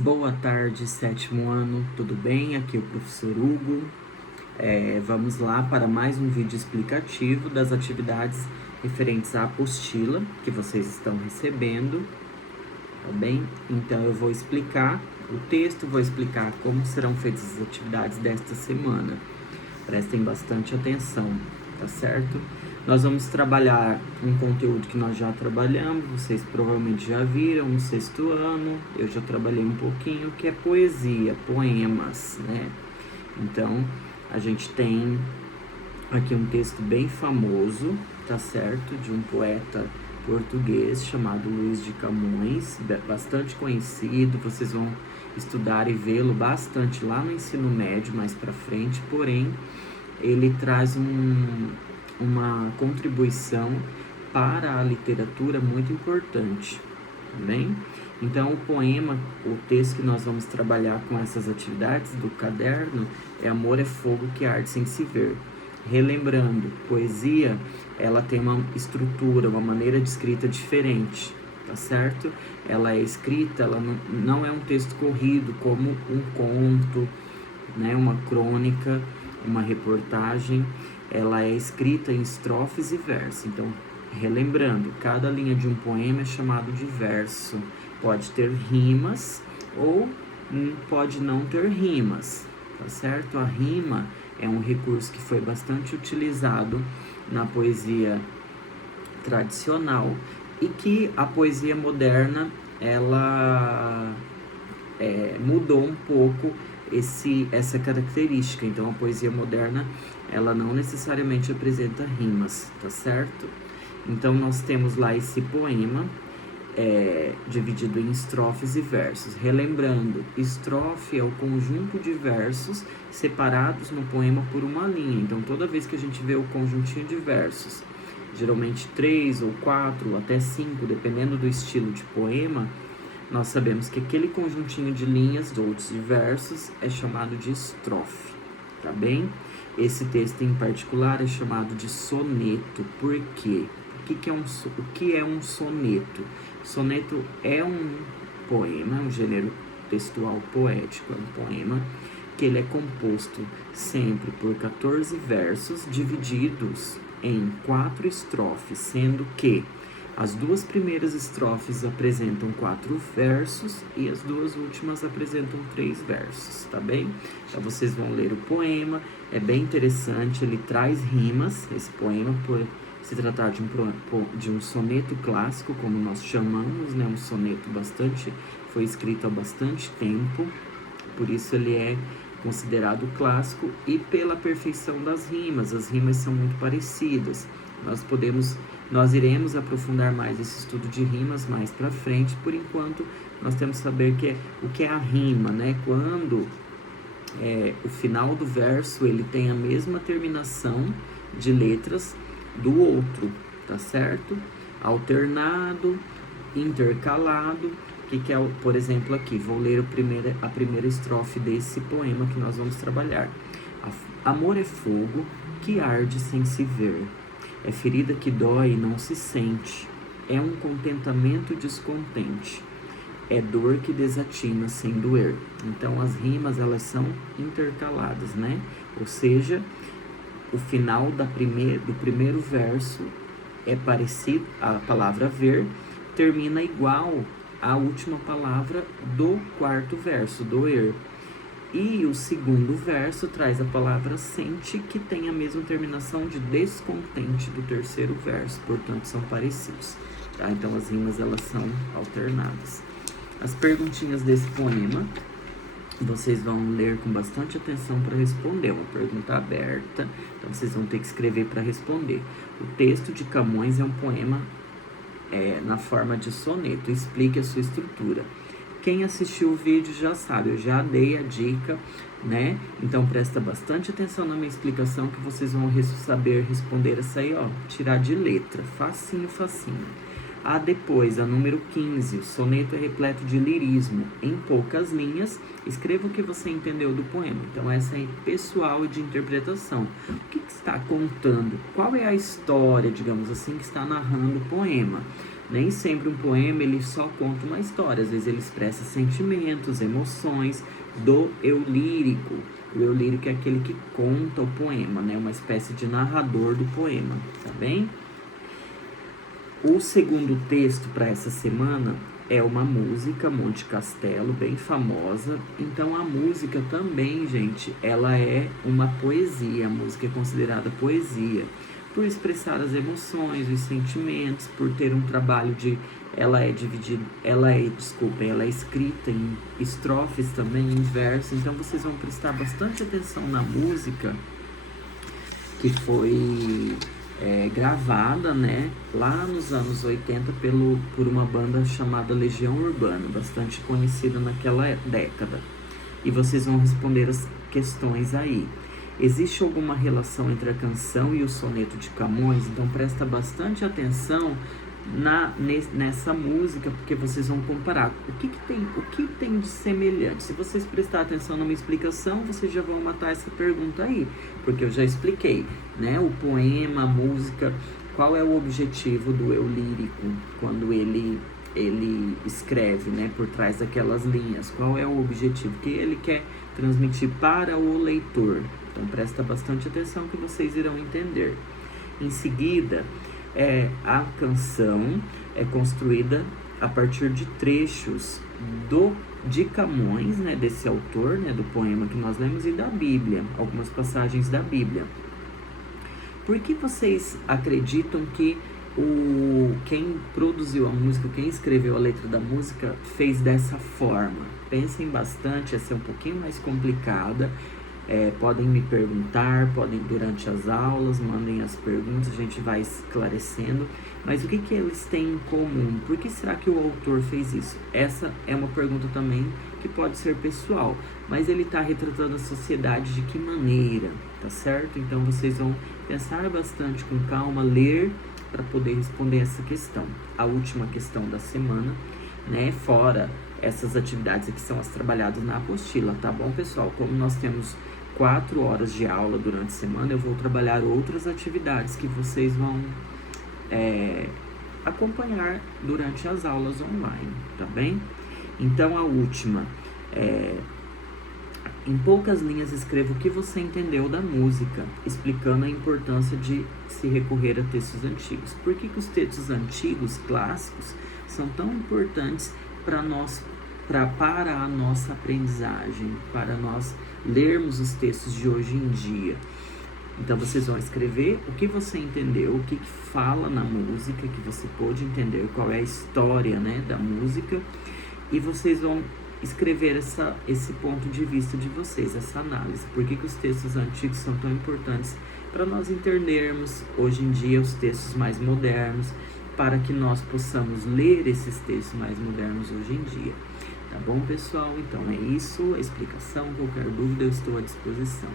Boa tarde, sétimo ano, tudo bem? Aqui é o professor Hugo. Vamos lá para mais um vídeo explicativo das atividades referentes à apostila que vocês estão recebendo, tá bem? Então eu vou explicar o texto, vou explicar como serão feitas as atividades desta semana. Prestem bastante atenção, tá certo? Nós vamos trabalhar um conteúdo que nós já trabalhamos, vocês provavelmente já viram no sexto ano, eu já trabalhei um pouquinho, que é poesia, poemas, né? Então, a gente tem aqui um texto bem famoso, tá certo? De um poeta português chamado Luís de Camões, bastante conhecido, vocês vão estudar e vê-lo bastante lá no ensino médio, mais pra frente, porém, ele traz uma contribuição para a literatura muito importante, tá bem? Então, o poema, o texto que nós vamos trabalhar com essas atividades do caderno é Amor é Fogo que Arde Sem Se Ver. Relembrando, poesia, ela tem uma estrutura, uma maneira de escrita diferente, tá certo? Ela é escrita, ela não é um texto corrido como um conto, né, uma crônica, uma reportagem. Ela é escrita em estrofes e versos. Então, relembrando, cada linha de um poema é chamado de verso. Pode ter rimas ou pode não ter rimas, tá certo? A rima é um recurso que foi bastante utilizado na poesia tradicional e que a poesia moderna ela mudou um pouco essa característica. Então, a poesia moderna ela não necessariamente apresenta rimas, tá certo? Então, nós temos lá esse poema dividido em estrofes e versos. Relembrando, estrofe é o conjunto de versos separados no poema por uma linha. Então, toda vez que a gente vê o conjuntinho de versos, geralmente 3 ou 4 ou até 5, dependendo do estilo de poema, nós sabemos que aquele conjuntinho de linhas ou de versos é chamado de estrofe, tá bem? Esse texto em particular é chamado de soneto. Por quê? O que é um soneto? Soneto é um poema, é um gênero textual poético, é um poema que ele é composto sempre por 14 versos divididos em 4 estrofes, sendo que as 2 primeiras estrofes apresentam 4 versos e as 2 últimas apresentam 3 versos, tá bem? Então vocês vão ler o poema, é bem interessante, ele traz rimas, esse poema, por se tratar de um soneto clássico, como nós chamamos, né? Um soneto foi escrito há bastante tempo, por isso ele é considerado clássico e pela perfeição das rimas. As rimas são muito parecidas. Nós iremos aprofundar mais esse estudo de rimas mais para frente. Por enquanto, nós temos que saber o que é a rima, né? Quando o final do verso ele tem a mesma terminação de letras do outro, tá certo? Alternado, intercalado. Que é, por exemplo, aqui, vou ler a primeira estrofe desse poema que nós vamos trabalhar. Amor é fogo que arde sem se ver, é ferida que dói e não se sente, é um contentamento descontente, é dor que desatina sem doer. Então, as rimas, elas são intercaladas, né? Ou seja, o final do primeiro verso é parecido, a palavra ver termina igual à última palavra do quarto verso, doer. E o segundo verso traz a palavra sente, que tem a mesma terminação de descontente do terceiro verso, portanto são parecidos, tá? Então as rimas elas são alternadas. As perguntinhas desse poema vocês vão ler com bastante atenção para responder, uma pergunta aberta, então vocês vão ter que escrever para responder. O texto de Camões é um poema na forma de soneto. Explique a sua estrutura. Quem assistiu o vídeo já sabe, eu já dei a dica, né? Então presta bastante atenção na minha explicação que vocês vão saber responder essa aí, ó, tirar de letra, facinho, facinho. Depois, a número 15, o soneto é repleto de lirismo. Em poucas linhas, escreva o que você entendeu do poema. Então, essa é pessoal e de interpretação. O que está contando? Qual é a história, digamos assim, que está narrando o poema? Nem sempre um poema ele só conta uma história, às vezes ele expressa sentimentos, emoções do eu lírico. O eu lírico é aquele que conta o poema, né? Uma espécie de narrador do poema, tá bem? O segundo texto para essa semana é uma música, Monte Castelo, bem famosa. Então a música também, gente, ela é uma poesia. A música é considerada poesia por expressar as emoções, os sentimentos, por ter um trabalho de ela é escrita em estrofes também, em verso. Então vocês vão prestar bastante atenção na música que foi gravada, né, lá nos anos 80 por uma banda chamada Legião Urbana, bastante conhecida naquela década. E vocês vão responder as questões aí. Existe alguma relação entre a canção e o soneto de Camões? Então presta bastante atenção nessa música, porque vocês vão comparar o que tem de semelhante. Se vocês prestar atenção numa explicação, vocês já vão matar essa pergunta aí, porque eu já expliquei, né? O poema, a música, qual é o objetivo do eu lírico quando ele escreve, né, por trás daquelas linhas? Qual é o objetivo que ele quer transmitir para o leitor? Então presta bastante atenção que vocês irão entender. Em seguida, a canção é construída a partir de trechos de Camões, né, desse autor, né, do poema que nós lemos, e da Bíblia, algumas passagens da Bíblia. Por que vocês acreditam que quem produziu a música, quem escreveu a letra da música, fez dessa forma? Pensem bastante, essa é um pouquinho mais complicada. Podem me perguntar, podem durante as aulas, mandem as perguntas, a gente vai esclarecendo. Mas o que eles têm em comum? Por que será que o autor fez isso? Essa é uma pergunta também que pode ser pessoal, mas ele está retratando a sociedade de que maneira, tá certo? Então vocês vão pensar bastante com calma, ler para poder responder essa questão. A última questão da semana, né? Fora essas atividades aqui são as trabalhadas na apostila, tá bom, pessoal? Como nós temos 4 horas de aula durante a semana, eu vou trabalhar outras atividades que vocês vão acompanhar durante as aulas online, tá bem? Então a última em poucas linhas escreva o que você entendeu da música, explicando a importância de se recorrer a textos antigos. Por que os textos antigos, clássicos, são tão importantes para a nossa aprendizagem, para nós lermos os textos de hoje em dia? Então vocês vão escrever o que você entendeu, o que fala na música, que você pôde entender, qual é a história, né, da música, e vocês vão escrever esse ponto de vista de vocês, essa análise. Por que os textos antigos são tão importantes para nós entendermos hoje em dia os textos mais modernos, para que nós possamos ler esses textos mais modernos hoje em dia. Tá bom, pessoal? Então é isso, a explicação. Qualquer dúvida eu estou à disposição.